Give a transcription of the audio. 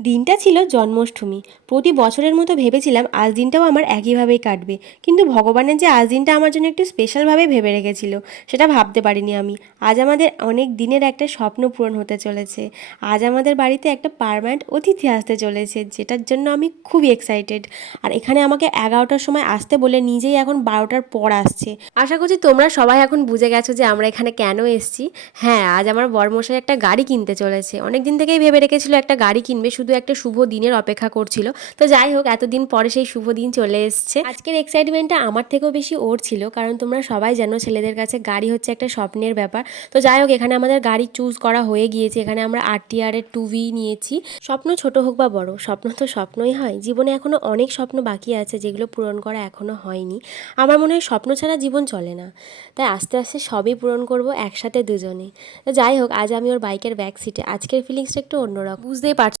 দিনটা ছিল জন্মাষ্টমী। প্রতি বছরের মতো ভেবেছিলাম আজ দিনটাও আমার একইভাবেই কাটবে। কিন্তু ভগবানের যে আজ দিনটা আমার জন্য একটু স্পেশালভাবে ভেবে রেখেছিল, সেটা ভাবতে পারিনি আমি। আজ আমাদের অনেক দিনের একটা স্বপ্ন পূরণ হতে চলেছে। আজ আমাদের বাড়িতে একটা পার্মানেন্ট অতিথি আসতে চলেছে, যেটার জন্য আমি খুবই এক্সাইটেড আর এখানে আমাকে এগারোটার সময় আসতে বলে নিজেই এখন বারোটার পর আসছে। আশা করছি তোমরা সবাই এখন বুঝে গেছো যে আমরা এখানে কেন এসেছি। হ্যাঁ আজ আমার বরমশাই একটা গাড়ি কিনতে চলেছে। অনেক দিন থেকেই ভেবে রেখেছিল একটা গাড়ি কিনবে, শুধু একটা শুভ দিনের অপেক্ষা করছিল। তো যাই হোক, এতদিন পরে সেই শুভ দিন চলে এসছে। আজকের এক্সাইটমেন্টটা আমার থেকেও বেশি ওর ছিল, কারণ তোমরা সবাই জানো ছেলেদের কাছে গাড়ি হচ্ছে একটা স্বপ্নের ব্যাপার। তো যাই হোক, এখানে আমাদের গাড়ি চুজ করা হয়ে গিয়েছে। এখানে আমরা আর টি ভি নিয়েছি। স্বপ্ন ছোট হোক বা বড়, স্বপ্ন তো স্বপ্নই হয়। জীবনে এখনও অনেক স্বপ্ন বাকি আছে, যেগুলো পূরণ করা এখনও হয়নি। আমার মনে হয় স্বপ্ন ছাড়া জীবন চলে না। তাই আস্তে আস্তে সবই পূরণ করব একসাথে দুজনে। তো যাই হোক, আজ আমি ওর বাইকের ব্যাক সিটে আজকের ফিলিংসটা একটু অন্যরকম। বুঝতেই পারছ